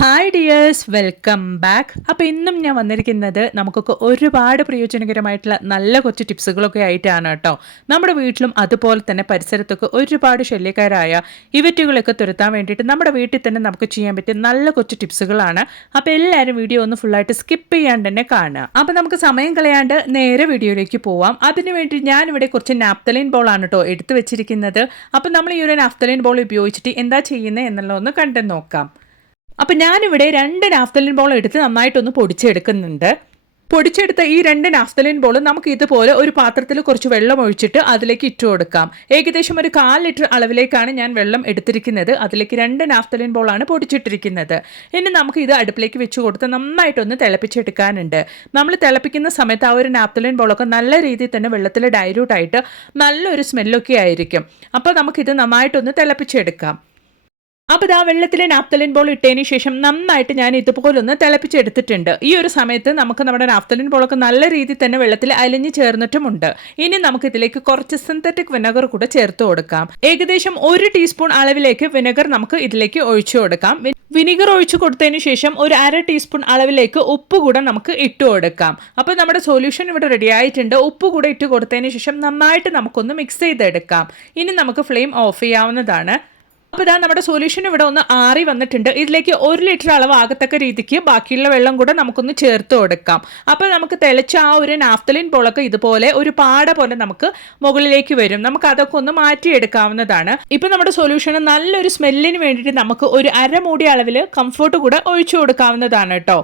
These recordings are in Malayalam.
ഹായ് ഡിയേഴ്സ് വെൽക്കം ബാക്ക് അപ്പോൾ ഇന്നും ഞാൻ വന്നിരിക്കുന്നത് നമുക്കൊക്കെ ഒരുപാട് പ്രയോജനകരമായിട്ടുള്ള നല്ല കുറച്ച് ടിപ്സുകളൊക്കെ ആയിട്ടാണ് കേട്ടോ. നമ്മുടെ വീട്ടിലും അതുപോലെ തന്നെ പരിസരത്തൊക്കെ ഒരുപാട് ശല്യക്കാരായ ഇവറ്റുകളൊക്കെ തുരത്താൻ വേണ്ടിയിട്ട് നമ്മുടെ വീട്ടിൽ തന്നെ നമുക്ക് ചെയ്യാൻ പറ്റിയ നല്ല കുറച്ച് ടിപ്സുകളാണ്. അപ്പോൾ എല്ലാവരും വീഡിയോ ഒന്ന് ഫുള്ളായിട്ട് സ്കിപ്പ് ചെയ്യാണ്ട് തന്നെ കാണുക. അപ്പോൾ നമുക്ക് സമയം കളയാണ്ട് നേരെ വീഡിയോയിലേക്ക് പോവാം. അതിനുവേണ്ടി ഞാനിവിടെ കുറച്ച് നാപ്തലിൻ ബോളാണ് കേട്ടോ എടുത്തു വെച്ചിരിക്കുന്നത്. അപ്പോൾ നമ്മൾ ഈ ഒരു നാപ്തലിൻ ബോൾ ഉപയോഗിച്ചിട്ട് എന്താ ചെയ്യുന്നത് എന്നുള്ളതൊന്ന് കണ്ടു നോക്കാം. അപ്പം ഞാനിവിടെ രണ്ട് നാഫ്തലിൻ ബോൾ എടുത്ത് നന്നായിട്ടൊന്ന് പൊടിച്ചെടുക്കുന്നുണ്ട്. പൊടിച്ചെടുത്ത ഈ രണ്ട് നാഫ്തലിൻ ബോൾ നമുക്ക് ഇതുപോലെ ഒരു പാത്രത്തിൽ കുറച്ച് വെള്ളം ഒഴിച്ചിട്ട് അതിലേക്ക് ഇട്ട് കൊടുക്കാം. ഏകദേശം ഒരു കാൽ ലിറ്റർ അളവിലേക്കാണ് ഞാൻ വെള്ളം എടുത്തിരിക്കുന്നത്. അതിലേക്ക് രണ്ട് നാഫ്തലിൻ ബോളാണ് പൊടിച്ചിട്ടിരിക്കുന്നത്. ഇനി നമുക്ക് ഇത് അടുപ്പിലേക്ക് വെച്ച് കൊടുത്ത് നന്നായിട്ടൊന്ന് തിളപ്പിച്ചെടുക്കാനുണ്ട്. നമ്മൾ തിളപ്പിക്കുന്ന സമയത്ത് ആ ഒരു നാഫ്തലിൻ ബോളൊക്കെ നല്ല രീതിയിൽ തന്നെ വെള്ളത്തിൽ ഡൈല്യൂട്ട് ആയിട്ട് നല്ലൊരു സ്മെല്ലൊക്കെ ആയിരിക്കും. അപ്പോൾ നമുക്കിത് നന്നായിട്ടൊന്ന് തിളപ്പിച്ചെടുക്കാം. അപ്പോൾ ഇതാ വെള്ളത്തിലെ നാഫ്തലിൻ ബോൾ ഇട്ടതിന് ശേഷം നന്നായിട്ട് ഞാൻ ഇതുപോലൊന്ന് തിളപ്പിച്ചെടുത്തിട്ടുണ്ട്. ഈ ഒരു സമയത്ത് നമുക്ക് നമ്മുടെ നാഫ്തലിൻ ബോളൊക്കെ നല്ല രീതിയിൽ തന്നെ വെള്ളത്തിൽ അലിഞ്ഞ് ചേർന്നിട്ടുമുണ്ട്. ഇനി നമുക്ക് ഇതിലേക്ക് കുറച്ച് സിന്തറ്റിക് വിനെഗർ കൂടെ ചേർത്ത് കൊടുക്കാം. ഏകദേശം ഒരു ടീസ്പൂൺ അളവിലേക്ക് വിനെഗർ നമുക്ക് ഇതിലേക്ക് ഒഴിച്ചു കൊടുക്കാം. വിനിഗർ ഒഴിച്ചു കൊടുത്തതിന് ശേഷം ഒരു അര ടീസ്പൂൺ അളവിലേക്ക് ഉപ്പ് കൂടെ നമുക്ക് ഇട്ട് കൊടുക്കാം. അപ്പോൾ നമ്മുടെ സൊല്യൂഷൻ ഇവിടെ റെഡി ആയിട്ടുണ്ട്. ഉപ്പ് കൂടെ ഇട്ട് കൊടുത്തതിന് ശേഷം നന്നായിട്ട് നമുക്കൊന്ന് മിക്സ് ചെയ്തെടുക്കാം. ഇനി നമുക്ക് ഫ്ലെയിം ഓഫ് ചെയ്യാവുന്നതാണ്. അപ്പോൾ ഇതാ നമ്മുടെ സൊല്യൂഷൻ ഇവിടെ ഒന്ന് ആറി വന്നിട്ടുണ്ട്. ഇതിലേക്ക് ഒരു ലിറ്റർ അളവ് ആകത്തക്ക രീതിക്ക് ബാക്കിയുള്ള വെള്ളം കൂടെ നമുക്കൊന്ന് ചേർത്ത് കൊടുക്കാം. അപ്പോൾ നമുക്ക് തെളിച്ച ആ ഒരു നാഫ്തലിൻ പോളൊക്കെ ഇതുപോലെ ഒരു പാട പോലെ നമുക്ക് മുകളിലേക്ക് വരും. നമുക്ക് അതൊക്കെ ഒന്ന് മാറ്റിയെടുക്കാവുന്നതാണ്. ഇപ്പോൾ നമ്മുടെ സൊല്യൂഷൻ നല്ലൊരു സ്മെല്ലിന് വേണ്ടിയിട്ട് നമുക്ക് ഒരു അരമൂടി അളവിൽ കംഫോർട്ട് കൂടെ ഒഴിച്ചു കൊടുക്കാവുന്നതാണ് കേട്ടോ.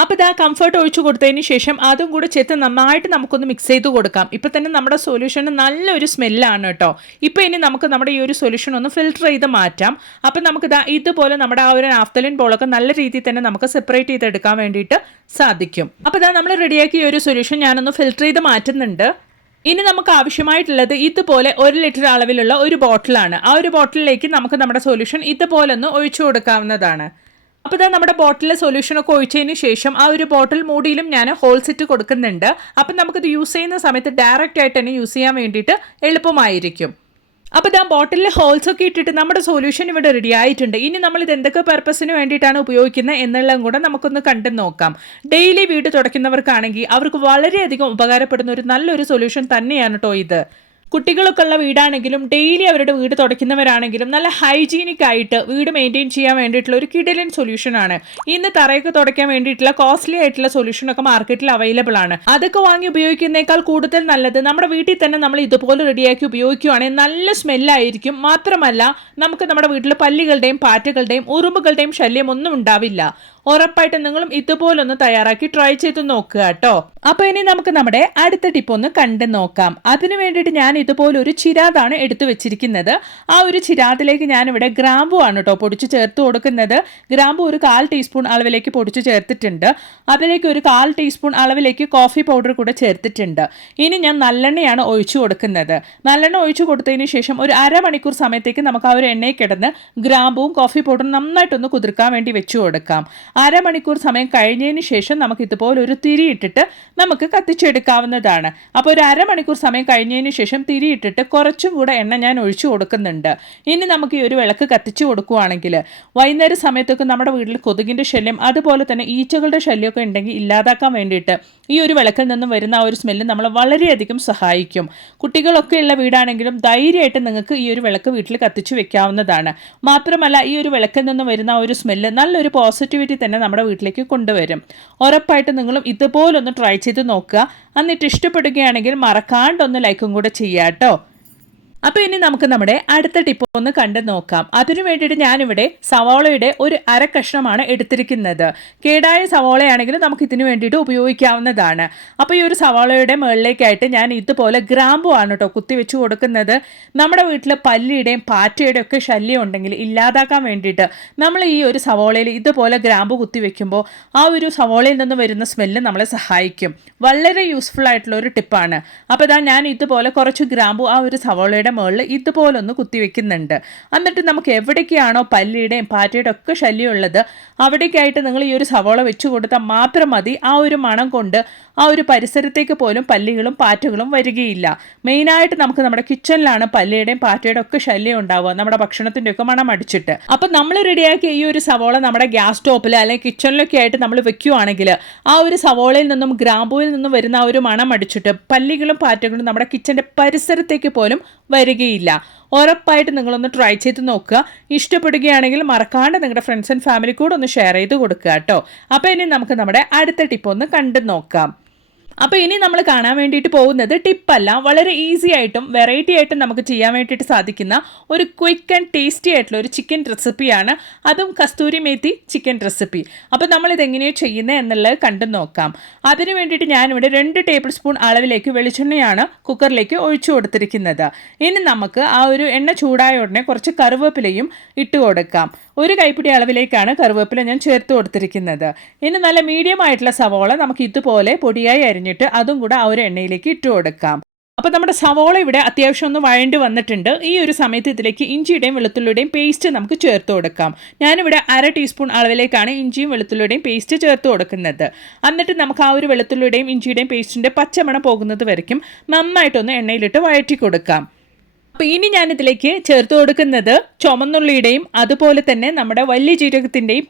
അപ്പോൾ ഇതാ കംഫർട്ട് ഒഴിച്ചു കൊടുത്തതിന് ശേഷം അതും കൂടെ ചേർത്ത് നന്നായിട്ട് നമുക്കൊന്ന് മിക്സ് ചെയ്ത് കൊടുക്കാം. ഇപ്പൊ തന്നെ നമ്മുടെ സൊല്യൂഷന് നല്ലൊരു സ്മെല്ലാണ് കേട്ടോ. ഇപ്പൊ ഇനി നമുക്ക് നമ്മുടെ ഈ ഒരു സൊല്യൂഷൻ ഒന്ന് ഫിൽട്ടർ ചെയ്ത് മാറ്റാം. അപ്പോൾ നമുക്ക് ഇതാ ഇതുപോലെ നമ്മുടെ ആ ഒരു ആഫ്തലിൻ ബോളൊക്കെ നല്ല രീതിയിൽ തന്നെ നമുക്ക് സെപ്പറേറ്റ് ചെയ്തെടുക്കാൻ വേണ്ടിയിട്ട് സാധിക്കും. അപ്പോൾ ഇതാ നമ്മൾ റെഡിയാക്കിയ ഒരു സൊല്യൂഷൻ ഞാനൊന്ന് ഫിൽട്ടർ ചെയ്ത് മാറ്റുന്നുണ്ട്. ഇനി നമുക്ക് ആവശ്യമായിട്ടുള്ളത് ഇതുപോലെ ഒരു ലിറ്റർ അളവിലുള്ള ഒരു ബോട്ടിലാണ് ആ ഒരു ബോട്ടിലേക്ക് നമുക്ക് നമ്മുടെ സൊല്യൂഷൻ ഇതുപോലെ ഒന്ന് ഒഴിച്ചു കൊടുക്കാവുന്നതാണ്. അപ്പോൾ ഇതാ നമ്മുടെ ബോട്ടിലെ സൊല്യൂഷനൊക്കെ ഒഴിച്ചതിന് ശേഷം ആ ഒരു ബോട്ടിൽ മൂടിയിലും ഞാൻ ഹോൾ സെറ്റ് കൊടുക്കുന്നുണ്ട്. അപ്പം നമുക്കിത് യൂസ് ചെയ്യുന്ന സമയത്ത് ഡയറക്റ്റ് ആയിട്ട് തന്നെ യൂസ് ചെയ്യാൻ വേണ്ടിയിട്ട് എളുപ്പമായിരിക്കും. അപ്പോൾ ഇതാ ബോട്ടിലിൽ ഹോൾസ് ഒക്കെ ഇട്ടിട്ട് നമ്മുടെ സൊല്യൂഷൻ ഇവിടെ റെഡി ആയിട്ടുണ്ട്. ഇനി നമ്മൾ ഇത് എന്തൊക്കെ പർപ്പസിന് വേണ്ടിയിട്ടാണ് ഉപയോഗിക്കുന്നത് എന്നെല്ലാം കൂടെ നമുക്കൊന്ന് കണ്ടു നോക്കാം. ഡെയിലി വീട് തുടയ്ക്കുന്നവർക്കാണെങ്കിൽ അവർക്ക് വളരെയധികം ഉപകാരപ്പെടുന്ന ഒരു നല്ലൊരു സൊല്യൂഷൻ തന്നെയാണ് കേട്ടോ ഇത്. കുട്ടികളൊക്കെ ഉള്ള വീടാണെങ്കിലും ഡെയിലി അവരുടെ വീട് തുടയ്ക്കുന്നവരാണെങ്കിലും നല്ല ഹൈജീനിക് ആയിട്ട് വീട് മെയിന്റെയിൻ ചെയ്യാൻ വേണ്ടിയിട്ടുള്ള ഒരു കിഡിലൻ സൊല്യൂഷനാണ് ഇന്ന് തറയൊക്കെ തുടയ്ക്കാൻ വേണ്ടിയിട്ടുള്ള കോസ്റ്റ്ലി ആയിട്ടുള്ള സൊല്യൂഷനൊക്കെ മാർക്കറ്റിൽ അവൈലബിൾ ആണ്. അതൊക്കെ വാങ്ങി ഉപയോഗിക്കുന്നേക്കാൾ കൂടുതൽ നല്ലത് നമ്മുടെ വീട്ടിൽ തന്നെ നമ്മൾ ഇതുപോലെ റെഡിയാക്കി ഉപയോഗിക്കുകയാണെങ്കിൽ നല്ല സ്മെല്ലായിരിക്കും മാത്രമല്ല നമുക്ക് നമ്മുടെ വീട്ടിൽ പല്ലികളുടെയും പാറ്റകളുടെയും ഉറുമ്പുകളുടെയും ശല്യം ഒന്നും ഉണ്ടാവില്ല. ഉറപ്പായിട്ട് നിങ്ങളും ഇതുപോലൊന്ന് തയ്യാറാക്കി ട്രൈ ചെയ്ത് നോക്കുക കേട്ടോ അപ്പൊ ഇനി നമുക്ക് നമ്മുടെ അടുത്ത ടിപ്പ് ഒന്ന് കണ്ടു നോക്കാം. അതിനു വേണ്ടിയിട്ട് ഞാൻ ഇതുപോലെ ഒരു ചിരാതാണ് എടുത്തു വെച്ചിരിക്കുന്നത്. ആ ഒരു ചിരാതിലേക്ക് ഞാൻ ഇവിടെ ഗ്രാമ്പു ആണ് കേട്ടോ പൊടിച്ച് ചേർത്ത് കൊടുക്കുന്നത്. ഗ്രാമ്പു ഒരു കാൽ ടീസ്പൂൺ അളവിലേക്ക് പൊടിച്ച് ചേർത്തിട്ടുണ്ട്. അതിലേക്ക് ഒരു കാൽ ടീസ്പൂൺ അളവിലേക്ക് കോഫി പൗഡർ കൂടെ ചേർത്തിട്ടുണ്ട്. ഇനി ഞാൻ നല്ലെണ്ണയാണ് ഒഴിച്ചു കൊടുക്കുന്നത്. നല്ലെണ്ണ ഒഴിച്ചു കൊടുത്തതിന് ശേഷം ഒരു അരമണിക്കൂർ സമയത്തേക്ക് നമുക്ക് ആ ഒരു എണ്ണയിൽ കിടന്ന് ഗ്രാമ്പുവും കോഫി പൗഡറും നന്നായിട്ടൊന്ന് കുതിർക്കാൻ വേണ്ടി വെച്ചു കൊടുക്കാം. അരമണിക്കൂർ സമയം കഴിഞ്ഞതിന് ശേഷം നമുക്ക് ഇതുപോലെ ഒരു തിരിയിട്ടിട്ട് നമുക്ക് കത്തിച്ചെടുക്കാവുന്നതാണ്. അപ്പോൾ ഒരു അരമണിക്കൂർ സമയം കഴിഞ്ഞതിന് ശേഷം തിരിയിട്ടിട്ട് കുറച്ചും കൂടെ എണ്ണ ഞാൻ ഒഴിച്ചു കൊടുക്കുന്നുണ്ട്. ഇനി നമുക്ക് ഈ ഒരു വിളക്ക് കത്തിച്ചു കൊടുക്കുകയാണെങ്കിൽ വൈകുന്നേര സമയത്തൊക്കെ നമ്മുടെ വീട്ടിൽ കൊതുകിന്റെ ശല്യം അതുപോലെ തന്നെ ഈച്ചകളുടെ ശല്യമൊക്കെ ഉണ്ടെങ്കിൽ ഇല്ലാതാക്കാൻ വേണ്ടിയിട്ട് ഈ ഒരു വിളക്കിൽ നിന്നും വരുന്ന ആ ഒരു സ്മെല്ല് നമ്മളെ വളരെയധികം സഹായിക്കും. കുട്ടികളൊക്കെ ഉള്ള വീടാണെങ്കിലും ധൈര്യമായിട്ട് നിങ്ങൾക്ക് ഈ ഒരു വിളക്ക് വീട്ടിൽ കത്തിച്ചു വെക്കാവുന്നതാണ്. മാത്രമല്ല ഈ ഒരു വിളക്കിൽ നിന്നും വരുന്ന ഒരു സ്മെല്ല് നല്ലൊരു പോസിറ്റിവിറ്റി തന്നെ നമ്മുടെ വീട്ടിലേക്ക് കൊണ്ടുവരും. ഉറപ്പായിട്ട് നിങ്ങളും ഇതുപോലൊന്ന് ട്രൈ ചെയ്ത് നോക്കുക. എന്നിട്ട് ഇഷ്ടപ്പെടുകയാണെങ്കിൽ മറക്കാണ്ടൊന്ന് ലൈക്കും കൂടെ ചെയ്യാം കേട്ടോ അപ്പോൾ ഇനി നമുക്ക് നമ്മുടെ അടുത്ത ടിപ്പ് ഒന്ന് കണ്ടു നോക്കാം. അതിനു വേണ്ടിയിട്ട് ഞാനിവിടെ സവാളയുടെ ഒരു അര കഷ്ണമാണ് എടുത്തിരിക്കുന്നത്. കേടായ സവാളയാണെങ്കിലും നമുക്ക് ഇതിനു വേണ്ടിയിട്ട് ഉപയോഗിക്കാവുന്നതാണ്. അപ്പോൾ ഈ ഒരു സവാളയുടെ മുകളിലേക്കായിട്ട് ഞാൻ ഇതുപോലെ ഗ്രാമ്പു ആണ് കേട്ടോ കുത്തി വെച്ച് കൊടുക്കുന്നത്. നമ്മുടെ വീട്ടിൽ പല്ലിയുടെയും പാറ്റയുടെയും ഒക്കെ ശല്യം ഉണ്ടെങ്കിൽ ഇല്ലാതാക്കാൻ വേണ്ടിയിട്ട് നമ്മൾ ഈ ഒരു സവാളയിൽ ഇതുപോലെ ഗ്രാമ്പു കുത്തി വെക്കുമ്പോൾ ആ ഒരു സവാളയിൽ നിന്ന് വരുന്ന സ്മെല്ല് നമ്മളെ സഹായിക്കും. വളരെ യൂസ്ഫുൾ ആയിട്ടുള്ള ഒരു ടിപ്പാണ് അപ്പോൾ ഇതാ ഞാൻ ഇതുപോലെ കുറച്ച് ഗ്രാമ്പു ആ ഒരു സവാളയുടെ മുകളിൽ ഇതുപോലൊന്ന് കുത്തിവെക്കുന്നുണ്ട്. എന്നിട്ട് നമുക്ക് എവിടേക്കാണോ പല്ലിയുടെയും പാറ്റയുടെ ഒക്കെ ശല്യം ഉള്ളത് അവിടേക്കായിട്ട് നിങ്ങൾ ഈ ഒരു സവോള വെച്ചു കൊടുത്താൽ മാത്രം മതി. ആ ഒരു മണം കൊണ്ട് ആ ഒരു പരിസരത്തേക്ക് പോലും പല്ലികളും പാറ്റകളും വരികയില്ല. മെയിനായിട്ട് നമുക്ക് നമ്മുടെ കിച്ചണിലാണ് പല്ലിയുടെയും പാറ്റയുടെ ഒക്കെ ശല്യം ഉണ്ടാവുക നമ്മുടെ ഭക്ഷണത്തിന്റെ ഒക്കെ മണം അടിച്ചിട്ട്. അപ്പം നമ്മൾ റെഡിയാക്കിയ ഈ ഒരു സവോള നമ്മുടെ ഗ്യാസ് സ്റ്റോപ്പിൽ അല്ലെങ്കിൽ കിച്ചണിലൊക്കെ ആയിട്ട് നമ്മൾ വെക്കുകയാണെങ്കിൽ ആ ഒരു സവോളയിൽ നിന്നും ഗ്രാമ്പൂവിൽ നിന്നും വരുന്ന ആ ഒരു മണം അടിച്ചിട്ട് പല്ലികളും പാറ്റകളും നമ്മുടെ കിച്ചന്റെ പരിസരത്തേക്ക് പോലും വരികയില്ല. ഉറപ്പായിട്ട് നിങ്ങളൊന്ന് ട്രൈ ചെയ്ത് നോക്കുക. ഇഷ്ടപ്പെടുകയാണെങ്കിൽ മറക്കാണ്ട് നിങ്ങളുടെ ഫ്രണ്ട്സ് ആൻഡ് ഫാമിലി കൂടെ ഒന്ന് ഷെയർ ചെയ്ത് കൊടുക്കുക കേട്ടോ. അപ്പോൾ ഇനി നമുക്ക് നമ്മുടെ അടുത്ത ടിപ്പ് ഒന്ന് കണ്ടു നോക്കാം. അപ്പോൾ ഇനി നമ്മൾ കാണാൻ വേണ്ടിയിട്ട് പോകുന്നത് ടിപ്പല്ല. വളരെ ഈസി ആയിട്ടും വെറൈറ്റി ആയിട്ടും നമുക്ക് ചെയ്യാൻ വേണ്ടിയിട്ട് സാധിക്കുന്ന ഒരു ക്വിക്ക് ആൻഡ് ടേസ്റ്റി ആയിട്ടുള്ള ഒരു ചിക്കൻ റെസിപ്പിയാണ് അതും കസ്തൂരി മേത്തി ചിക്കൻ റെസിപ്പി അപ്പോൾ നമ്മൾ ഇതെങ്ങനെയാണ് ചെയ്യുന്നത് എന്നുള്ളത് കണ്ടു നോക്കാം. അതിന് വേണ്ടിയിട്ട് ഞാനിവിടെ രണ്ട് ടേബിൾ സ്പൂൺ അളവിലേക്ക് വെളിച്ചെണ്ണയാണ് കുക്കറിലേക്ക് ഒഴിച്ചു കൊടുത്തിരിക്കുന്നത്. ഇനി നമുക്ക് ആ ഒരു എണ്ണ ചൂടായ ഉടനെ കുറച്ച് കറിവേപ്പിലയും ഇട്ട് കൊടുക്കാം. ഒരു കൈപ്പിടി അളവിലേക്കാണ് കറിവേപ്പില ഞാൻ ചേർത്ത് കൊടുത്തിരിക്കുന്നത്. ഇനി നല്ല മീഡിയം ആയിട്ടുള്ള സവോള നമുക്ക് ഇതുപോലെ പൊടിയായി അരിഞ്ഞിട്ട് അതും കൂടെ ആ ഒരു എണ്ണയിലേക്ക് ഇട്ട് കൊടുക്കാം. അപ്പോൾ നമ്മുടെ സവോള ഇവിടെ അത്യാവശ്യം ഒന്ന് വഴണ്ടി വന്നിട്ടുണ്ട്. ഈ ഒരു സമയത്ത് ഇതിലേക്ക് ഇഞ്ചിയുടെയും വെളുത്തുള്ളിയുടെയും പേസ്റ്റ് നമുക്ക് ചേർത്ത് കൊടുക്കാം. ഞാനിവിടെ അര ടീസ്പൂൺ അളവിലേക്കാണ് ഇഞ്ചിയും വെളുത്തുള്ളിയുടെയും പേസ്റ്റ് ചേർത്ത് കൊടുക്കുന്നത്. എന്നിട്ട് നമുക്ക് ആ ഒരു വെളുത്തുള്ളിയുടെയും ഇഞ്ചിയുടെയും പേസ്റ്റിന്റെ പച്ചമണം പോകുന്നത് വരയ്ക്കും. നന്നായിട്ടൊന്ന് എണ്ണയിലിട്ട് വഴറ്റി കൊടുക്കാം. അപ്പോൾ ഇനി ഞാനിതിലേക്ക് ചേർത്ത് കൊടുക്കുന്നത് ചുമന്നുള്ളിയുടെയും അതുപോലെ തന്നെ നമ്മുടെ വലിയ ജീരകത്തിന്റെയും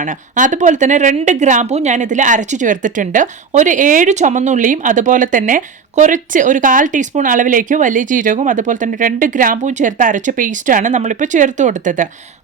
ആണ്. അതുപോലെ തന്നെ രണ്ട് ഗ്രാമ്പും ഞാനിതിൽ അരച്ചു ചേർത്തിട്ടുണ്ട്. ഒരു ഏഴ് ചുമന്നുള്ളിയും അതുപോലെ തന്നെ കുറച്ച് ഒരു കാൽ ടീസ്പൂൺ അളവിലേക്ക് വലിയ ജീരകവും അതുപോലെ തന്നെ രണ്ട് ഗ്രാമ്പും ചേർത്ത് അരച്ച പേസ്റ്റാണ് നമ്മളിപ്പോൾ ചേർത്ത് കൊടുത്തത്.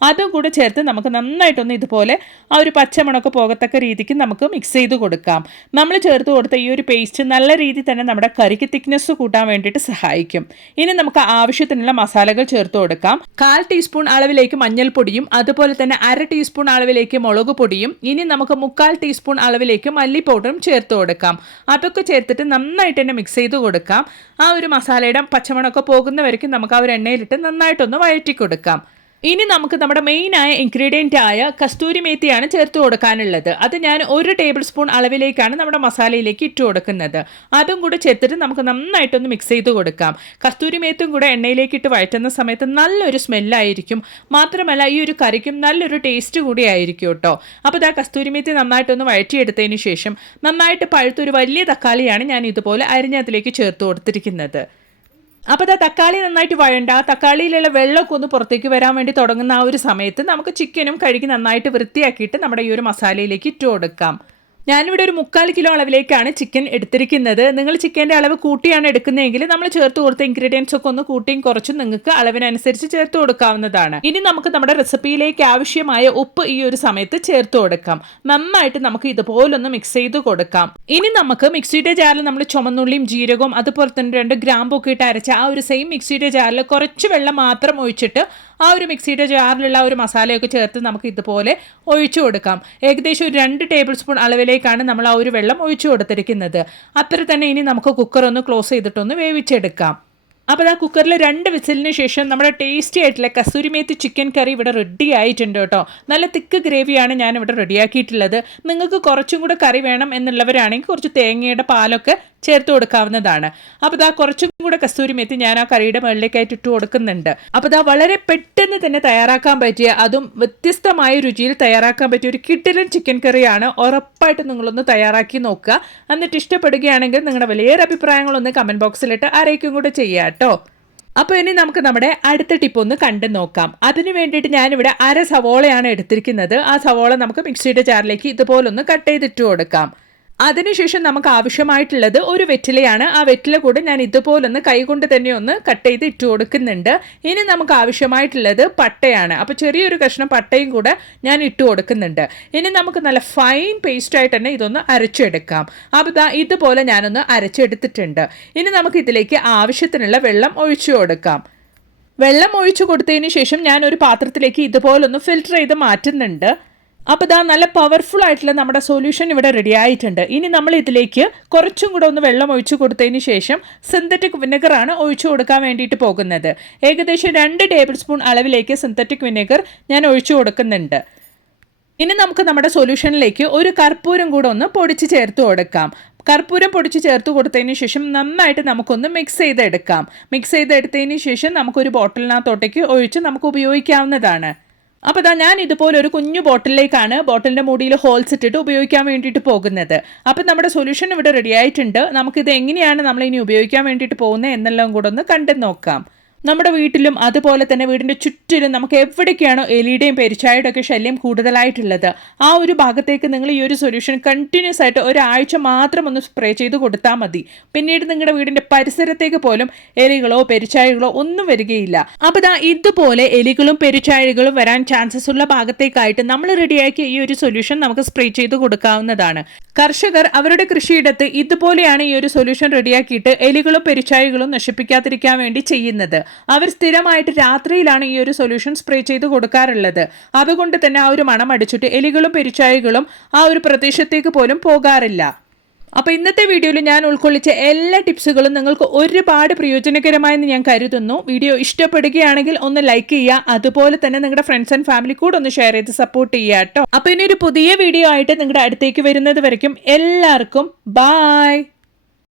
അതും കൂടെ ചേർത്ത് നമുക്ക് നന്നായിട്ടൊന്ന് ഇതുപോലെ ആ ഒരു പച്ചമണമൊക്കെ പോകത്തക്ക രീതിക്ക് നമുക്ക് മിക്സ് ചെയ്ത് കൊടുക്കാം. നമ്മൾ ചേർത്ത് കൊടുത്ത ഈ ഒരു പേസ്റ്റ് നല്ല രീതിയിൽ തന്നെ നമ്മുടെ കറിക്ക് തിക്നെസ് കൂട്ടാൻ വേണ്ടിയിട്ട് സഹായിക്കും. ഇനി നമുക്ക് ആവശ്യത്തിനുള്ള മസാലകൾ ചേർത്ത് കൊടുക്കാം. കാൽ ടീസ്പൂൺ അളവിലേക്ക് മഞ്ഞൾപ്പൊടിയും അതുപോലെ തന്നെ അര ടീസ്പൂൺ അളവിലേക്ക് മുളക് പൊടിയും ഇനി നമുക്ക് മുക്കാൽ ടീസ്പൂൺ അളവിലേക്ക് മല്ലി പൗഡറും ചേർത്ത് കൊടുക്കാം. അതൊക്കെ ചേർത്തിട്ട് നന്നായിട്ട് തന്നെ മിക്സ് ചെയ്ത് കൊടുക്കാം. ആ ഒരു മസാലയുടെ പച്ചമണമൊക്കെ പോകുന്നവരേക്കും നമുക്ക് ആ ഒരു എണ്ണയിലിട്ട് നന്നായിട്ടൊന്ന് വഴറ്റി കൊടുക്കാം ഇനി നമുക്ക് നമ്മുടെ മെയിൻ ആയ ഇൻഗ്രീഡിയന്റ് ആയ കസ്തൂരി മേത്തിയാണ് ചേർത്ത് കൊടുക്കാനുള്ളത്. അത് ഞാൻ ഒരു ടേബിൾ സ്പൂൺ അളവിലേക്കാണ് നമ്മുടെ മസാലയിലേക്ക് ഇട്ട് കൊടുക്കുന്നത്. അതും കൂടെ ചേർത്തിട്ട് നമുക്ക് നന്നായിട്ടൊന്ന് മിക്സ് ചെയ്ത് കൊടുക്കാം. കസ്തൂരി മേത്തും കൂടെ എണ്ണയിലേക്ക് ഇട്ട് വഴറ്റുന്ന സമയത്ത് നല്ലൊരു സ്മെല്ലായിരിക്കും മാത്രമല്ല ഈ ഒരു കറിക്കും നല്ലൊരു ടേസ്റ്റ് കൂടി ആയിരിക്കും കേട്ടോ. അപ്പോൾ ഇതാ കസ്തൂരി മേത്തി നന്നായിട്ടൊന്ന് വഴറ്റിയെടുത്തതിന് ശേഷം നന്നായിട്ട് പഴുത്തൊരു വലിയ തക്കാളിയാണ് ഞാൻ ഇതുപോലെ അരിഞ്ഞതിലേക്ക് ചേർത്ത് കൊടുത്തിരിക്കുന്നത്. അപ്പോൾ ഇതാ തക്കാളി നന്നായിട്ട് വഴണ്ട. തക്കാളിയിലുള്ള വെള്ളമൊക്കെ ഒന്ന് പുറത്തേക്ക് വരാൻ വേണ്ടി തുടങ്ങുന്ന ആ ഒരു സമയത്ത് നമുക്ക് ചിക്കനും കഴുകി നന്നായിട്ട് വൃത്തിയാക്കിയിട്ട് നമ്മുടെ ഈ ഒരു മസാലയിലേക്ക് ഇട്ട് കൊടുക്കാം. ഞാനിവിടെ ഒരു മുക്കാൽ കിലോ അളവിലേക്കാണ് ചിക്കൻ എടുത്തിരിക്കുന്നത്. നിങ്ങൾ ചിക്കന്റെ അളവ് കൂട്ടിയാണ് എടുക്കുന്നതെങ്കിൽ നമ്മൾ ചേർത്ത് കൊടുത്ത ഇൻഗ്രീഡിയൻസ് ഒക്കെ ഒന്ന് കൂട്ടിയും കുറച്ചും നിങ്ങൾക്ക് അളവിനനുസരിച്ച് ചേർത്ത് കൊടുക്കാവുന്നതാണ്. ഇനി നമുക്ക് നമ്മുടെ റെസിപ്പിയിലേക്ക് ആവശ്യമായ ഉപ്പ് ഈ ഒരു സമയത്ത് ചേർത്ത് കൊടുക്കാം. നന്നായിട്ട് നമുക്ക് ഇതുപോലൊന്ന് മിക്സ് ചെയ്ത് കൊടുക്കാം. ഇനി നമുക്ക് മിക്സിയുടെ ജാറിൽ നമ്മൾ ചുമന്നുള്ളിയും ജീരകവും അതുപോലെ തന്നെ രണ്ട് ഗ്രാമ്പും ഒക്കെ ഇട്ട് അരച്ച ആ ഒരു സെയിം മിക്സിയുടെ ജാറിൽ കുറച്ച് വെള്ളം മാത്രം ഒഴിച്ചിട്ട് ആ ഒരു മിക്സിയുടെ ജാറിലുള്ള ഒരു മസാലയൊക്കെ ചേർത്ത് നമുക്ക് ഇതുപോലെ ഒഴിച്ചു കൊടുക്കാം. ഏകദേശം ഒരു രണ്ട് ടേബിൾ സ്പൂൺ അളവിലേക്കാണ് നമ്മൾ ആ ഒരു വെള്ളം ഒഴിച്ചു കൊടുത്തിരിക്കുന്നത്. അത്ര തന്നെ ഇനി നമുക്ക് കുക്കർ ഒന്ന് ക്ലോസ് ചെയ്തിട്ടൊന്ന് വേവിച്ചെടുക്കാം. അപ്പോൾ ആ കുക്കറിൽ രണ്ട് വിസിലിന് ശേഷം നമ്മുടെ ടേസ്റ്റി ആയിട്ടുള്ള കസൂരിമേത്തി ചിക്കൻ കറി ഇവിടെ റെഡി ആയിട്ടുണ്ട് കേട്ടോ. നല്ല തിക്ക് ഗ്രേവിയാണ് ഞാൻ ഇവിടെ റെഡിയാക്കിയിട്ടുള്ളത് നിങ്ങൾക്ക് കുറച്ചും കൂടെ കറി വേണം എന്നുള്ളവരാണെങ്കിൽ കുറച്ച് തേങ്ങയുടെ പാലൊക്കെ ചേർത്ത് കൊടുക്കാവുന്നതാണ്. അപ്പോൾ ഇതാ കുറച്ചും കൂടെ കസ്തൂരി മെത്തി ഞാൻ ആ കറിയുടെ മുകളിലേക്കായിട്ട് ഇട്ട് കൊടുക്കുന്നുണ്ട്. അപ്പോൾ ഇതാ വളരെ പെട്ടെന്ന് തന്നെ തയ്യാറാക്കാൻ പറ്റിയ അതും വ്യത്യസ്തമായ രുചിയിൽ തയ്യാറാക്കാൻ പറ്റിയ ഒരു കിട്ടിലൻ ചിക്കൻ കറിയാണ് ഉറപ്പായിട്ട് നിങ്ങളൊന്ന് തയ്യാറാക്കി നോക്കുക. എന്നിട്ട് ഇഷ്ടപ്പെടുകയാണെങ്കിൽ നിങ്ങളുടെ വലിയൊരു അഭിപ്രായങ്ങളൊന്ന് കമന്റ് ബോക്സിലിട്ട് അറിയിക്കും കൂടെ ചെയ്യുക കേട്ടോ. അപ്പോൾ ഇനി നമുക്ക് നമ്മുടെ അടുത്ത ടിപ്പ് ഒന്ന് കണ്ടു നോക്കാം. അതിന് വേണ്ടിയിട്ട് ഞാനിവിടെ അര സവോളയാണ് എടുത്തിരിക്കുന്നത്. ആ സവോള നമുക്ക് മിക്സിയുടെ ജാറിലേക്ക് ഇതുപോലൊന്ന് കട്ട് ചെയ്തിട്ട് കൊടുക്കാം. അതിനുശേഷം നമുക്ക് ആവശ്യമായിട്ടുള്ളത് ഒരു വെറ്റിലയാണ്. ആ വെറ്റില കൂടെ ഞാൻ ഇതുപോലൊന്ന് കൈകൊണ്ട് തന്നെ ഒന്ന് കട്ട് ചെയ്ത് ഇട്ട് കൊടുക്കുന്നുണ്ട്. ഇനി നമുക്ക് ആവശ്യമായിട്ടുള്ളത് പട്ടയാണ്. അപ്പോൾ ചെറിയൊരു കഷ്ണം പട്ടയും കൂടെ ഞാൻ ഇട്ട് കൊടുക്കുന്നുണ്ട്. ഇനി നമുക്ക് നല്ല ഫൈൻ പേസ്റ്റായിട്ട് തന്നെ ഇതൊന്ന് അരച്ചെടുക്കാം. അപ്പോൾ ഇതാ ഇതുപോലെ ഞാനൊന്ന് അരച്ചെടുത്തിട്ടുണ്ട്. ഇനി നമുക്ക് ഇതിലേക്ക് ആവശ്യത്തിനുള്ള വെള്ളം ഒഴിച്ചു കൊടുക്കാം. വെള്ളം ഒഴിച്ചു കൊടുത്തതിന് ശേഷം ഞാൻ ഒരു പാത്രത്തിലേക്ക് ഇതുപോലൊന്ന് ഫിൽറ്റർ ചെയ്ത് മാറ്റുന്നുണ്ട്. അപ്പോൾ ഇതാ നല്ല പവർഫുൾ ആയിട്ടുള്ള നമ്മുടെ സൊല്യൂഷൻ ഇവിടെ റെഡി ആയിട്ടുണ്ട്. ഇനി നമ്മൾ ഇതിലേക്ക് കുറച്ചും കൂടെ ഒന്ന് വെള്ളം ഒഴിച്ചു കൊടുത്തതിന് ശേഷം സിന്തറ്റിക് വിനെഗറാണ് ഒഴിച്ചു കൊടുക്കാൻ വേണ്ടിയിട്ട് പോകുന്നത്. ഏകദേശം രണ്ട് ടേബിൾ സ്പൂൺ അളവിലേക്ക് സിന്തറ്റിക് വിനെഗർ ഞാൻ ഒഴിച്ചു കൊടുക്കുന്നുണ്ട്. ഇനി നമുക്ക് നമ്മുടെ സൊല്യൂഷനിലേക്ക് ഒരു കർപ്പൂരം കൂടെ ഒന്ന് പൊടിച്ച് ചേർത്ത് കൊടുക്കാം. കർപ്പൂരം പൊടിച്ച് ചേർത്ത് കൊടുത്തതിന് ശേഷം നന്നായിട്ട് നമുക്കൊന്ന് മിക്സ് ചെയ്തെടുക്കാം. മിക്സ് ചെയ്തെടുത്തതിന് ശേഷം നമുക്കൊരു ബോട്ടിലിനകത്തോട്ടേക്ക് ഒഴിച്ച് നമുക്ക് ഉപയോഗിക്കാവുന്നതാണ്. അപ്പോൾ ഇതാ ഞാൻ ഇതുപോലെ ഒരു കുഞ്ഞു ബോട്ടിലേക്കാണ് ബോട്ടിലിന്റെ മുടിയിൽ ഹോൾസ് ഇട്ടിട്ട് ഉപയോഗിക്കാൻ വേണ്ടിയിട്ട് പോകുന്നത്. അപ്പോൾ നമ്മുടെ സൊല്യൂഷൻ ഇവിടെ റെഡി ആയിട്ടുണ്ട്. നമുക്കിത് എങ്ങനെയാണ് നമ്മൾ ഇനി ഉപയോഗിക്കാൻ വേണ്ടിയിട്ട് പോകുന്നത് എന്നെല്ലാം കൂടെ ഒന്ന് കണ്ടു നോക്കാം. നമ്മുടെ വീട്ടിലും അതുപോലെ തന്നെ വീടിന്റെ ചുറ്റിലും നമുക്ക് എവിടേക്കാണോ എലിയുടെയും പെരിച്ചായുടെയൊക്കെ ശല്യം കൂടുതലായിട്ടുള്ളത്. ആ ഒരു ഭാഗത്തേക്ക് നിങ്ങൾ ഈ ഒരു സൊല്യൂഷൻ കണ്ടിന്യൂസ് ആയിട്ട് ഒരാഴ്ച മാത്രം ഒന്ന് സ്പ്രേ ചെയ്ത് കൊടുത്താൽ മതി. പിന്നീട് നിങ്ങളുടെ വീടിന്റെ പരിസരത്തേക്ക് പോലും എലികളോ പെരിച്ചാഴികളോ ഒന്നും വരികയില്ല. അപ്പോൾ ഇതാ ഇതുപോലെ എലികളും പെരിച്ചാഴികളും വരാൻ ചാൻസസ് ഉള്ള ഭാഗത്തേക്കായിട്ട് നമ്മൾ റെഡിയാക്കിയ ഈ ഒരു സൊല്യൂഷൻ നമുക്ക് സ്പ്രേ ചെയ്ത് കൊടുക്കാവുന്നതാണ്. കർഷകർ അവരുടെ കൃഷിയിടത്ത് ഇതുപോലെയാണ് ഈ ഒരു സൊല്യൂഷൻ റെഡിയാക്കിയിട്ട് എലികളും പെരിച്ചാഴികളും നശിപ്പിക്കാതിരിക്കാൻ വേണ്ടി ചെയ്യുന്നത്. അവർ സ്ഥിരമായിട്ട് രാത്രിയിലാണ് ഈ ഒരു സൊല്യൂഷൻ സ്പ്രേ ചെയ്ത് കൊടുക്കാറുള്ളത്. അതുകൊണ്ട് തന്നെ ആ ഒരു മണം അടിച്ചിട്ട് എലികളും പെരിച്ചാഴികളും ആ ഒരു പ്രദേശത്തേക്ക് പോലും പോകാറില്ല. അപ്പോൾ ഇന്നത്തെ വീഡിയോയിൽ ഞാൻ ഉൾക്കൊള്ളിച്ച എല്ലാ ടിപ്സുകളും നിങ്ങൾക്ക് ഒരുപാട് പ്രയോജനകരമായെന്ന് ഞാൻ കരുതുന്നു. വീഡിയോ ഇഷ്ടപ്പെടുകയാണെങ്കിൽ ഒന്ന് ലൈക്ക് ചെയ്യുക. അതുപോലെ തന്നെ നിങ്ങളുടെ ഫ്രണ്ട്സ് ആൻഡ് ഫാമിലി കൂടെ ഒന്ന് ഷെയർ ചെയ്ത് സപ്പോർട്ട് ചെയ്യുക കേട്ടോ. അപ്പോൾ ഇനി ഒരു പുതിയ വീഡിയോ ആയിട്ട് നിങ്ങളുടെ അടുത്തേക്ക് വരുന്നത് വരയ്ക്കും. എല്ലാവർക്കും ബായ്.